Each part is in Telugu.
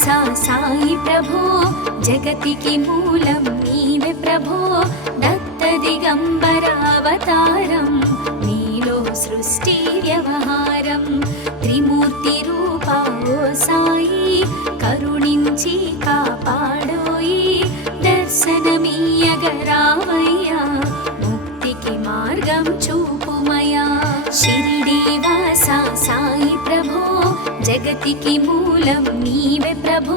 వాసా సాయి ప్రభో జగతికి మూలం నీవే ప్రభో దత్త దిగంబరావతారం నీలో సృష్టి వ్యవహారం త్రిమూర్తి రూపా ఓ సాయి కరుణించి కాపాడోయి దర్శనమీయగరావయ్యా ముక్తికి మార్గం చూపుమయా షిరిడి వాసా సాయి ప్రభో జగతికి మూలం నీవే ప్రభో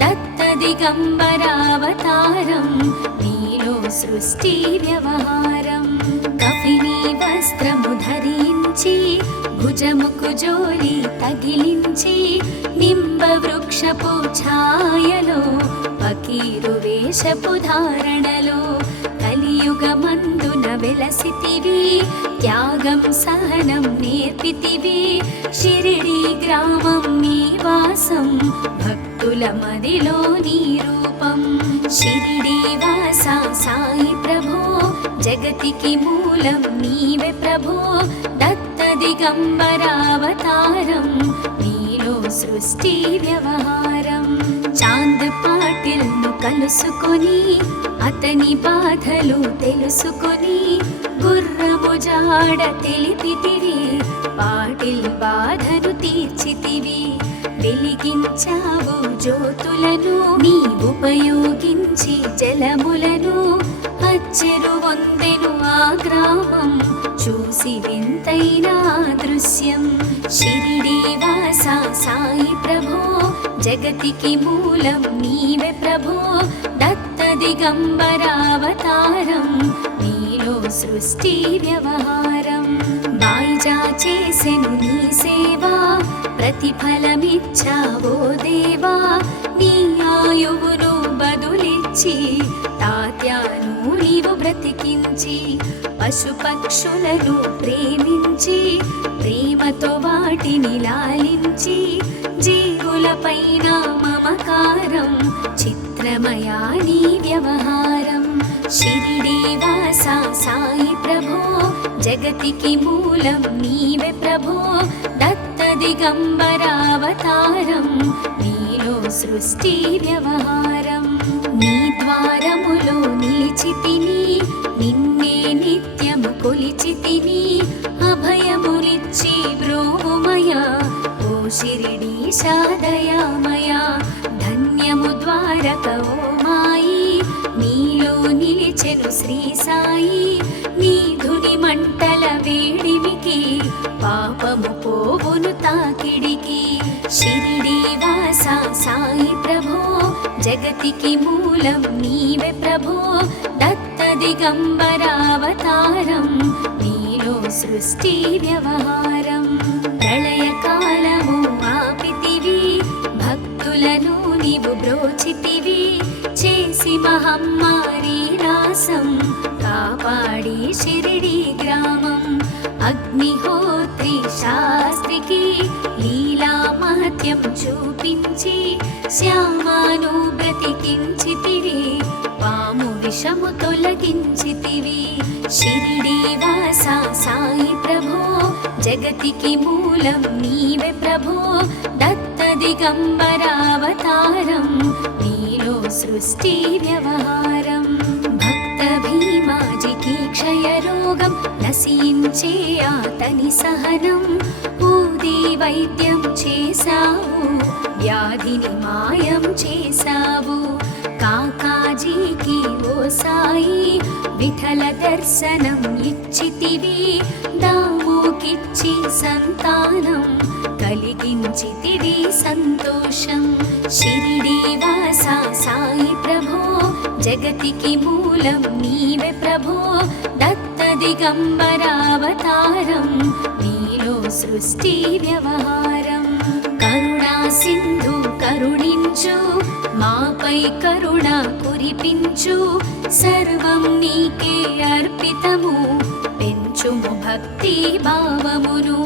దత్త దిగంబరావతారం నీలో సృష్టి వ్యవహారం కఫిని వస్త్రము ధరించి భుజముకు జోలి తగిలించి నింబ వృక్షపు ఛాయలో ఫకీరు వేషపు ధారణలో కలియుగమందున వెలసితివి త్యాగం సహనం నేర్పితివి షిరిడి గ్రామం నీ వాసం భక్తుల మదిలో నీ రూపం షిరిడి వాసా సాయి ప్రభో జగతికి మూలం నీవే ప్రభో దత్త దిగంబరావతారం నీలో సృష్టి వ్యవహారం చాంద్ పాటిల్ ను కలుసుకొని అతని బాధలు తెలుసుకొని గుర్రము జాడ తెలిపితివి పాటిల్ బాధను తీర్చితివి వెలిగించావు జ్యోతులను నీ ఉపయోగించి జలములను అచ్చెరు వందెను ఆ గ్రామం చూసి వింతైన దృశ్యం షిరిడి వాసా సాయి ప్రభో జగతికి మూలం నీవే ప్రభో దత్త దిగంబరావతారం నీలో సృష్టి వ్యవహారం బాయిజా చేసెను నీ సేవా ప్రతిఫలమిచ్చావో దేవా నీ ఆయువును బదులిచ్చి తాత్యాను నీవు బ్రతికించి పశుపక్షులను ప్రేమించి ప్రేమతో వాటిని లాలించి జీవులపైన మమకారం చిత్రమయా నీ వ్యవహారం షిరిడి వాసా సాయి ప్రభో జగతికి మూలం నీవే ప్రభో దత్త దిగంబరావతారం నీలో సృష్టి వ్యవహారం నీ ద్వారములో నిలిచితిని నిన్నే నిత్యము కొలిచితిని అభయములిచ్చి బ్రోవుమయా ఓ షిరిడీశా దయామయా ధన్యము ద్వారక ఓ మాయి నీలో నిలిచెను శ్రీ సాయి నీ ధుని మంటల వేడిమికి పాపము పోవును తాకిడికి షిరిడి వాసా సాయి ప్రభో జగతికి మూలం నీవే ప్రభో దత్త దిగంబరావతారం నీలో సృష్టి వ్యవహారం ప్రళయకాలము ఆపితివి భక్తులను నీవు బ్రోచితివి చేసి మహమ్మారి నాశం కాపాడి షిరిడి గ్రామం అగ్నిహోత్రి శాస్త్రికి లీలా మహత్యం చూపించి శ్యామాను బ్రతికించితివి పాము విషము తొలగించితివి షిరిడి వాసా సాయి ప్రభో జగతికి మూలం నీవే ప్రభో దత్త దిగంబరావతారం నీలో సృష్టి వ్యవహారం భక్త భీమాజికి క్షయరోగం నశించే అతని సహనం ఊది వైద్యం చేశావు వ్యాధిని మాయం చేశావు కాకాజీకి ఓ సాయి విఠల దర్శనం ఇచ్చితివి దాముకిచ్చి సంతానం కలిగించితివి సంతోషం షిరిడి వాసా సాయి ప్రభో జగతికి మూలం నీవే ప్రభో దత్త దిగంబరావతారం నీలో సృష్టి వ్యవహారం కరుణా సింధు కరుణించు మాపై కరుణ కురిపించు సర్వం నీకే అర్పితము పెంచుము భక్తి భావమును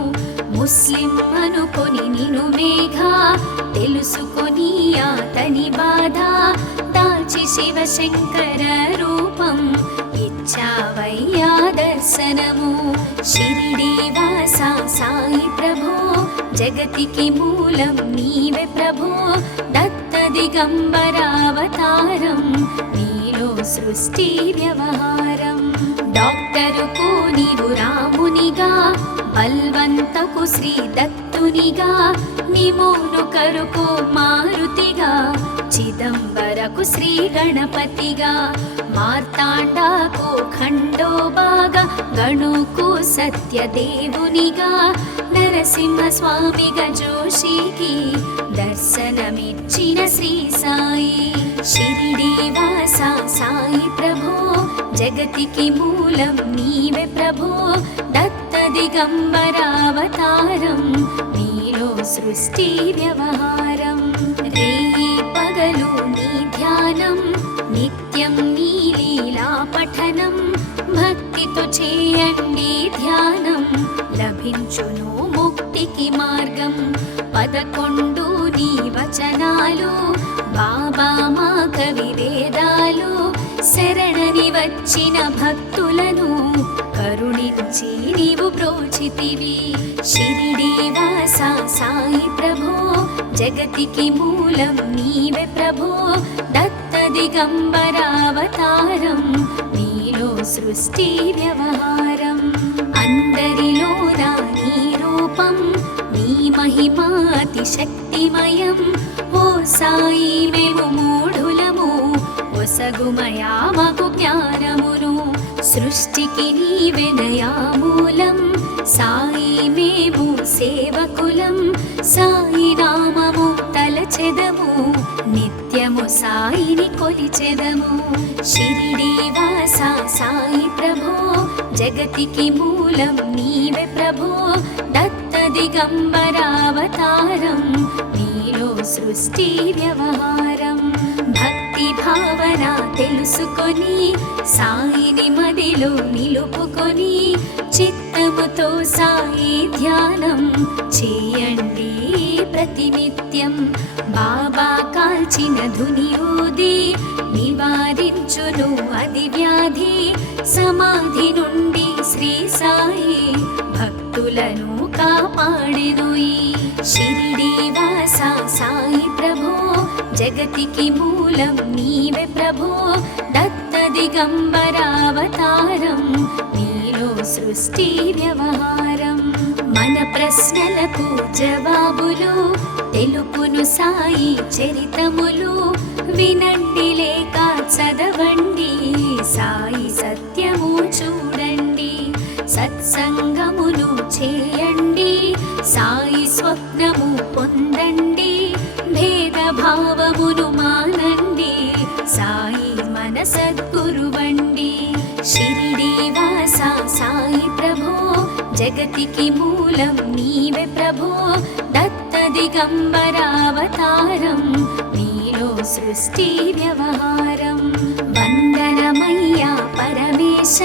ముస్లిం అనుకొని నిను మేఘా తెలుసుకొని అతని బాధ దాల్చి శివశంకర రూపం ఇచ్చావయ్యా దర్శనము షిరిడి వాసా సాయి ప్రభో జగతికి మూలం నీవే ప్రభో దత్త దిగంబరావతారం నీలో సృష్టి వ్యవహారం డాక్టరుకు నీవు రామునిగా బల్వంతకు శ్రీ దత్తునిగా నిమోను కరుకు మారుతిగా చిదంబరకు శ్రీ గణపతిగా మార్తాండాకు ఖండోబాగా గణుకు సత్యదేవునిగా నరసింహ స్వామిగా జోషికి దర్శనమిచ్చిన శ్రీ సాయి షిరిడి వాస సాయి ప్రభో జగతికి మూలం నీవే ప్రభో దత్త దిగంబరావతారం నీలో సృష్టి వ్యవహారం రేయి పగలు నీ ధ్యానం నిత్యం నీ లీలా పఠనం భక్తితో చేయండి ధ్యానం లభించును ముక్తికి మార్గం 11 నీ వచనాలు బాబా మా కవి వేదాలు శరణని వచ్చిన భక్తులను కరుణించి నీవు బ్రోచితివి షిరిడి వాస సాయి ప్రభో జగతికి మూలం నీవే ప్రభో దత్త దిగంబరావతారం నీలో సృష్టి వ్యవహారం అందరిలోన నీ రూపం నీ మహిమా అతి శక్తిమయం ఓ సాయి మేము మూఢులము ఒసగుమయా మాకు జ్ఞానమును సృష్టికి నీవెనయా మూలం సాయి మేము సేవకులం సాయి నామము తలచెదము నిత్యము సాయిని కొలిచెదము షిరిడి వాస సాయి ప్రభో జగతికి మూలం నీవే ప్రభో దత్త దిగంబరావతారం నీలో సృష్టి వ్యవహారం భక్తి భావన తెలుసుకొని సాయిని మదిలో నిలుపుకొని చిత్తముతో సాయి ధ్యానం చేయండి ప్రతినిత్యం బాబా కాల్చిన ధునియూది నివారించును అది వ్యాధి సమాధి నుండి శ్రీ సాయి భక్తులను కాపాడెను ఈ షిరిడి వాస సాయి ప్రభో జగతికి మూలం నీవే ప్రభో దత్త దిగంబరావతారం నీలో సృష్టి వ్యవహారం మన ప్రశ్నలకు జవాబులు తెలుపును సాయి చరితములు వినండి లేక చదవండి సాయి సత్యము చూడండి సత్సంగమును చేయండి సాయి స్వప్నము పొందండి భేదభావమును మానండి సాయి మన సద్గురువండి షిరిడి వాస సాయి ప్రభో జగతికి మూలం నీవే ప్రభో దత్త దిగంబరావతారం నీలో సృష్టి వ్యవహారం వందనమయ్యా పరమేశ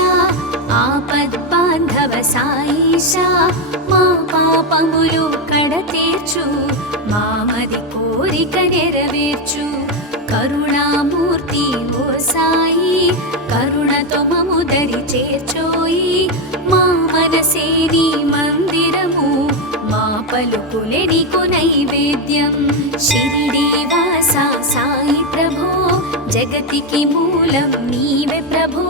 ఆపద్బాంధవ సాయిష మా పాపములు కడతీర్చు మామది కోరిక నెరవేర్చు కరుణామూర్తి ఓ సాయి కరుణతో మము దరి చేర్చోయి మా మనసే నీ మందిరము మా పలుకులే నీకు నైవేద్యం షిరిడి వాస సాయి ప్రభో జగతికి మూలం నీవే ప్రభో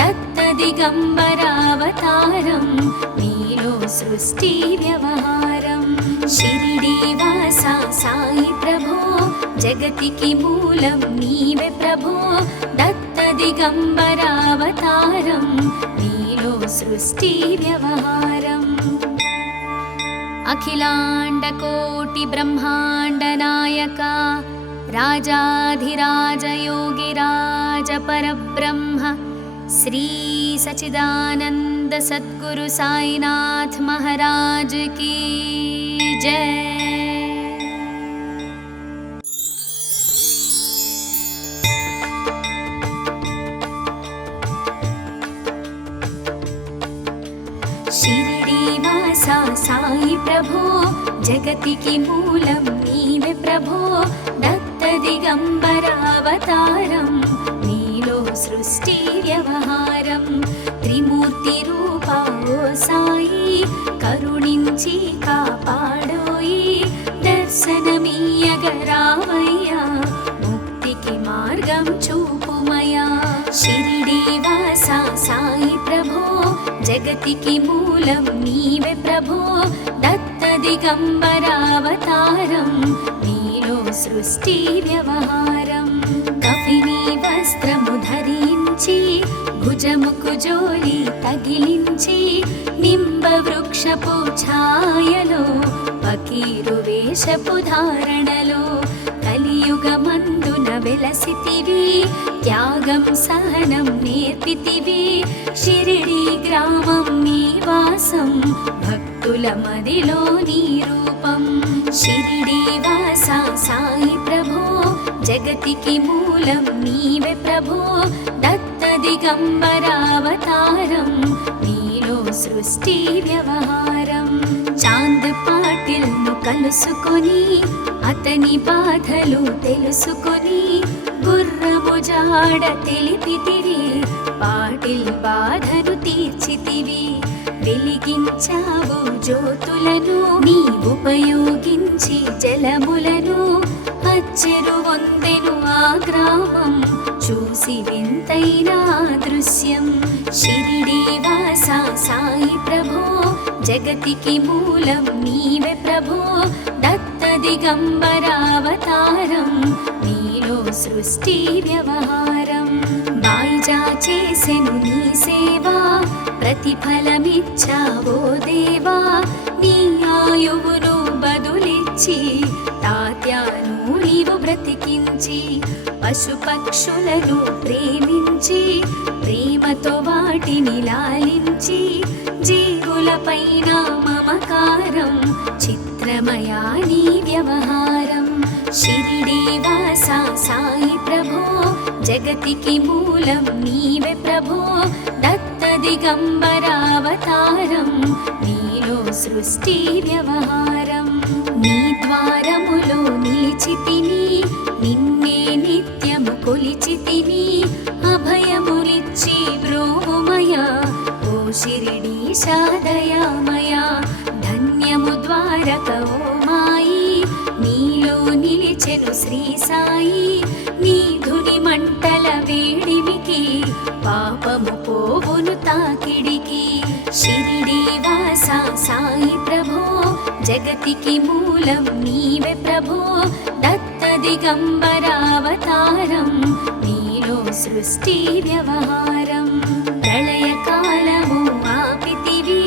దత్త దిగంబరావతారం నీలో సృష్టి వ్యవహారం షిరిడి వాస సాయి ప్రభో జగతికి మూలం నీవే ప్రభో దత్త దిగంబరావతారం నీలో సృష్టి వ్యవహారం అఖిలాండ కోటి బ్రహ్మాండ నాయక రాజాధిరాజ యోగిరాజ పరబ్రహ్మ శ్రీ సచిదానంద సద్గురు సాయినాథ్ మహారాజ్ की जय। షిరిడి వాస సాయి ప్రభో జగతికి మూలం నీవే ప్రభో దత్త దిగంబరావతారం నీలో సృష్టి వ్యవహారం త్రిమూర్తి రూప ఓ సాయి కరుణించి కాపాడోయి దర్శనమీయగరావయ్యా జగతికి మూలం నీవే ప్రభో దత్త దిగంబరావతారం నీలో సృష్టి వ్యవహారం కఫిని వస్త్రము ధరించి భుజముకు జోలి తగిలించి నింబ వృక్షపు ఛాయలో ఫకీరు వేషపు ధారణలో కలియుగమందున వెలసితివి త్యాగం సహనం నేర్పితివి షిరిడి గ్రామం నీ వాసం భక్తుల మదిలో నీ రూపం షిరిడి వాస సాయి ప్రభో జగతికి మూలం నీవే ప్రభో దత్త దిగంబరావతారం నీలో సృష్టి వ్యవహారం చాంద్ పాటిల్ ను కలుసుకొని అతని బాధలు తెలుసుకొని గుర్రము జాడ తెలిపితివి పాటిల్ బాధను తీర్చితివి వెలిగించావు జ్యోతులను నీ ఉపయోగించి జలములను అచ్చెరు వందెను ఆ గ్రామం చూసి వింతైన దృశ్యం షిరిడి వాస సాయి ప్రభో జగతికి మూలం నీవే ప్రభో దత్త దిగంబరావతారం నీలో సృష్టి వ్యవహారం బాయిజా చేసెను నీ సేవా ప్రతిఫలమిచ్చావో దేవా నీ ఆయువును బదులిచ్చి తాత్యాను నీవు బ్రతికించి పశుపక్షులను ప్రేమించి ప్రేమతో వాటిని లాలించి జీవులపైన మమకారం చిత్రమయా నీ వ్యవహారం షిరిడి వాస సాయి ప్రభో జగతికి మూలం నీవే ప్రభో దత్త దిగంబరావతారం నీలో సృష్టి వ్యవహారం నీ ద్వారములో నిలిచితిని నిన్నే నిత్యము కొలిచితిని అభయములిచ్చి బ్రోమయ ఓ షిరిడీశా దయామయ ధన్యము ద్వారక ఓ మాయి నీలో నిలిచెను శ్రీ సాయి నీ ధుని మంటల వేడిమికి పాపము పోవును తాకిడికి షిరిడి వాస సాయి ప్రభో జగతికి మూలం నీవే ప్రభో దత్త దిగంబరావతారం నీలో సృష్టి వ్యవహారం ప్రళయకాలము ఆపితివి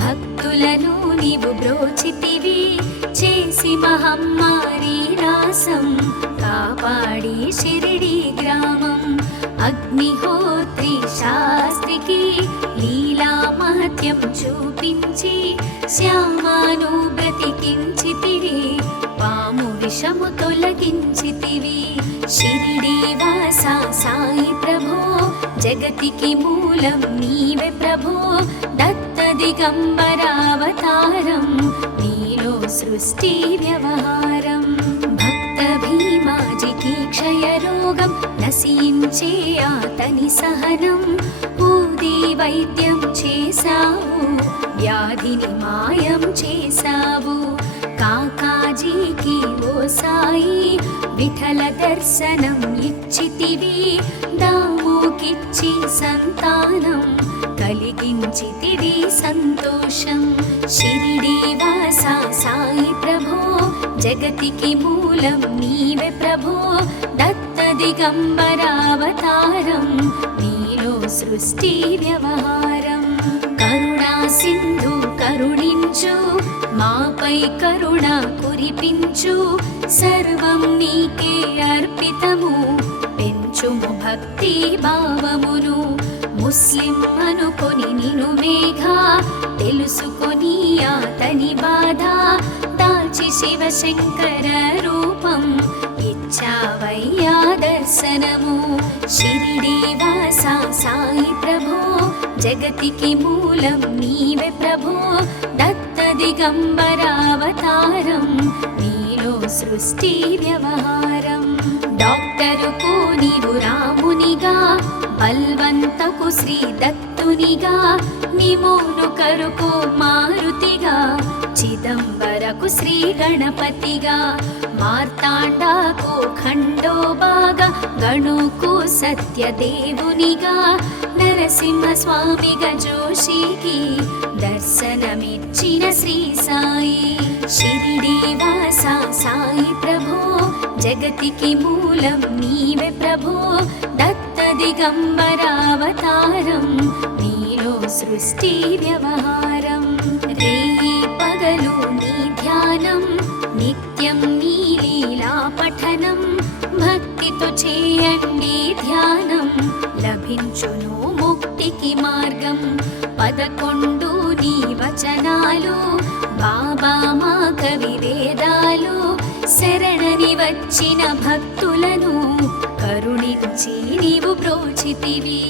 భక్తులను నీవు బ్రోచితివి చేసి మహమ్మారి రాసం కాపాడి షిరిడి గ్రామం అగ్నిహోత్రి శాస్త్రికి లీలా మహత్యం చూపించి శ్యామాను బ్రతికించితివి పాము విషము తొలగించితివి షిరిడి వాస సాయి ప్రభో జగతికి మూలం నీవే ప్రభో దత్త దిగంబరావతారం నీలో సృష్టి వ్యవహారం భక్త భీమాజికి క్షయరోగం నశించే అతని సహనం ఊది వైద్యం చేశావు వ్యాధిని మాయం చేశావు కాకాజీకి ఓ సాయి విఠల దర్శనం ఇచ్చితివి దాముకిచ్చి సంతానం కలిగించితివి సంతోషం షిరిడి వాస సాయి ప్రభో జగతికి మూలం నీవే ప్రభో దత్త దిగంబరావతారం నీలో సృష్టి వ్యవహారం కరుణా సింధు కరుణించు మాపై కరుణ కురిపించు సర్వం నీకే అర్పితము పెంచుము భక్తి భావమును ముస్లిం అనుకొని నిను మేఘా తెలుసుకొని అతని బాధ దాచి శివశంకర రూపం ఇచ్చావయ్యా దర్శనము షిరిడి వాస సాయి ప్రభో జగతికి మూలం నీవే ప్రభో దత్త దిగంబరావతారం నీలో సృష్టి వ్యవహారం డాక్టరుకు నీవు రామునిగా బల్వంతకు శ్రీ దత్తునిగా నిమోను కరుకు మారుతిగా చిదంబరకు శ్రీ గణపతిగా మార్తాండాకు ఖండోబాగా గణుకు సత్యదేవునిగా నర నరసింహస్వామిగా జోషికి దర్శనమిచ్చిన శ్రీ సాయి. షిరిడి వాస సాయి ప్రభో జగతికి మూలం నీవే ప్రభో. దత్త దిగంబరావతారం నీలో సృష్టి వ్యవహారం. రేయి పగలు నీ ధ్యానం నిత్యం నీ లీలా పఠనం. భక్తితో చేయండి ధ్యానం లభించును ముక్తికి మార్గం. 11 నీ వచనాలు బాబా మా కవి వేదాలు. శరణని వచ్చిన భక్తులను కరుణించి నీవు బ్రోచితివి.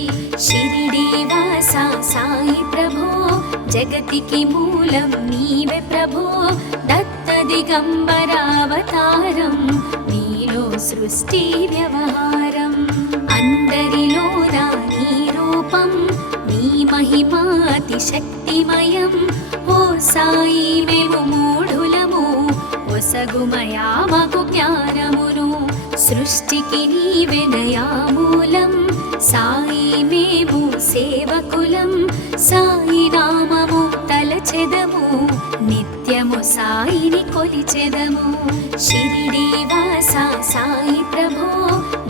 షిరిడి వాస సాయి ప్రభో జగతికి మూలం నీవే ప్రభో. దత్త దిగంబరావతారం నీలో సృష్టి వ్యవహారం. అందరిలోన నీ రూపం నీ మహిమా అతి శక్తిమయం. ఓ సాయి మేము మూఢులము ఒసగుమయా మాకు జ్ఞానమును. సృష్టికి నీవెనయా మూలం సాయి మేము సేవకులం. సాయి నామము తలచెదము నిత్యము సాయిని కొలిచెదము. షిరిడి వాస సాయి ప్రభో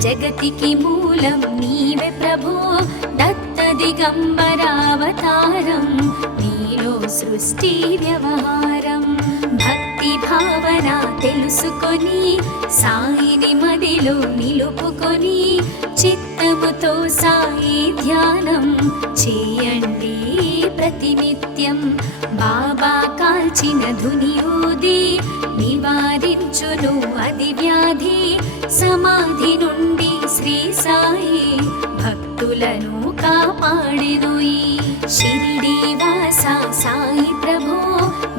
జగతికి మూలం నీవే ప్రభో. దత్త దిగంబరావతారం నీలో సృష్టి వ్యవహారం. భక్తి భావన తెలుసుకొని సాయిని మదిలో నిలుపుకొని చిత్తముతో సాయి ధ్యానం చేయండి ప్రతినిత్యం. బాబా కాల్చిన ధుని ఊది నివారించును అది వ్యాధి. సమాధి నుండి శ్రీ సాయి భక్తులను కాపాడెను. షిరిడి వాస సాయి ప్రభో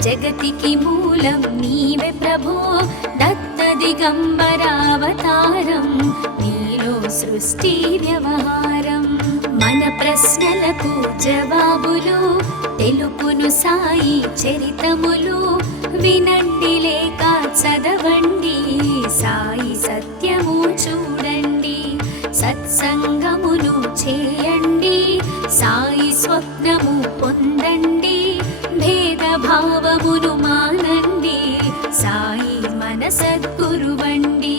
జగతికి మూలం నీవే ప్రభో. దత్త దిగంబరావతారం నీలో సృష్టి వ్యవహారం. మన ప్రశ్నలకు జవాబులు తెలుపును సాయి చరితములు. వినండి లేక చదవండి సాయి సత్యము చూడండి. సత్సంగమును చేయండి సాయి స్వప్నము పొందండి. భేదభావమును మానండి సాయి మన సద్గురువండి.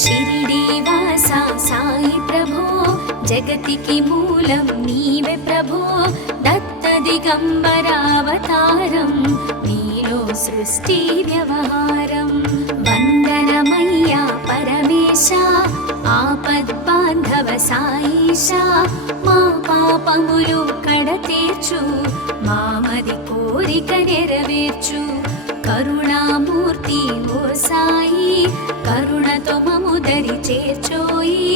షిరిడి వాస సాయి ప్రభో జగతికి మూలం నీవే ప్రభో. దత్త దిగంబరావతారం నీలో సృష్టి వ్యవహారం. వందనమయ్యా పరమేశ ఆపద్బాంధవ సాయిష. మా పాపములు కడతీర్చు మామది కోరిక నెరవేర్చు. కరుణామూర్తి ఓ సాయి కరుణతో మము దరి చేర్చోయి.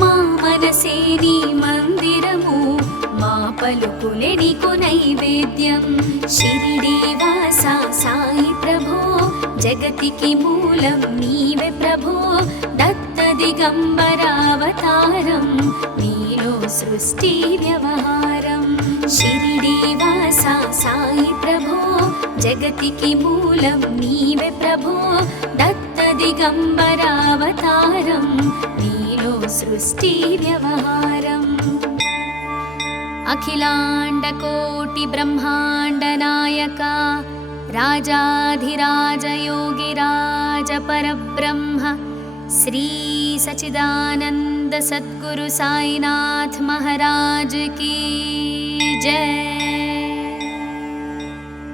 మా మనసే నీ మందిరము మా పలుకులే నీకు నైవేద్యం. షిరిడి వాస సాయి ప్రభో జగతికి మూలం నీవే ప్రభో. దత్త దిగంబరావతారం నీలో సృష్టి వ్యవహారం. షిరిడి వాస సాయి ప్రభో జగతికి మూలం నీవే ప్రభో. దత్త దిగంబరావతారం నీలో సృష్టి వ్యవహారం. అఖిలాండ కోటి బ్రహ్మాండ నాయక రాజాధిరాజ యోగిరాజ పరబ్రహ్మ శ్రీ సచిదానంద సద్గురు సాయినాథ్ महाराज की जय।